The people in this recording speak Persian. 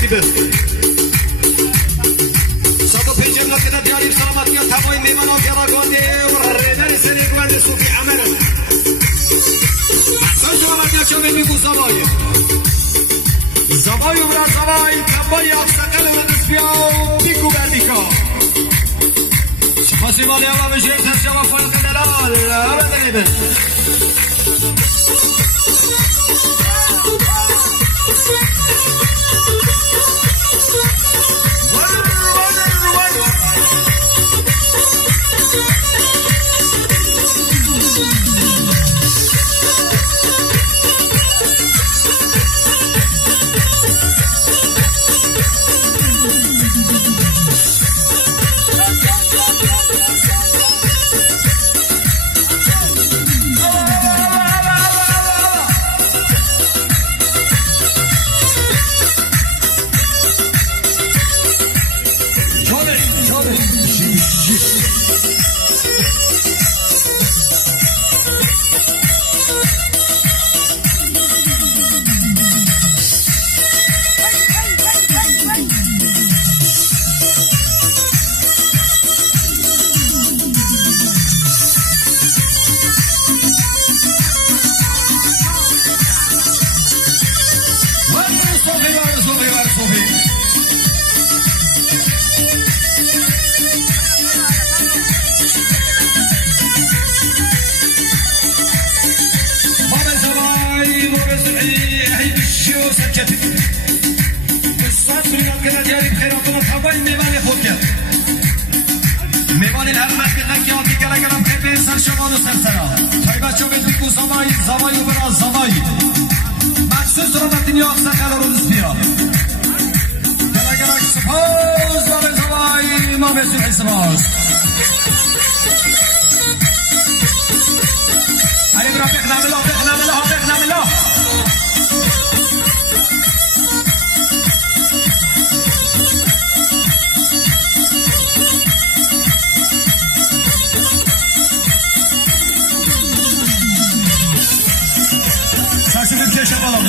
نصیبه 105 مملکت دیاری سلامتی و تمام میمانان گراگانده و ردر سری گوند صوفی عمل محسن سلامتی ها چه میگو زبای زبای و برا زبای کبای افسقل و نسبیا بیکو بردیکا شخصی مالی ها بشیر ترشا و خلق دلال آبه دلیبه میوان الهرمت که نکیاتی گره گرم خیلی سرشمان و سرسرا تای بچه بیدی کو زمایی و برا زمایی مخصوص رو در دنیا افسقل رو دست بیا گره گرک سپاس داره زمایی ما بسیحی سپاس علی برا بخنام الله بخنام الله بخنام الله Şaşırın keşe balamı.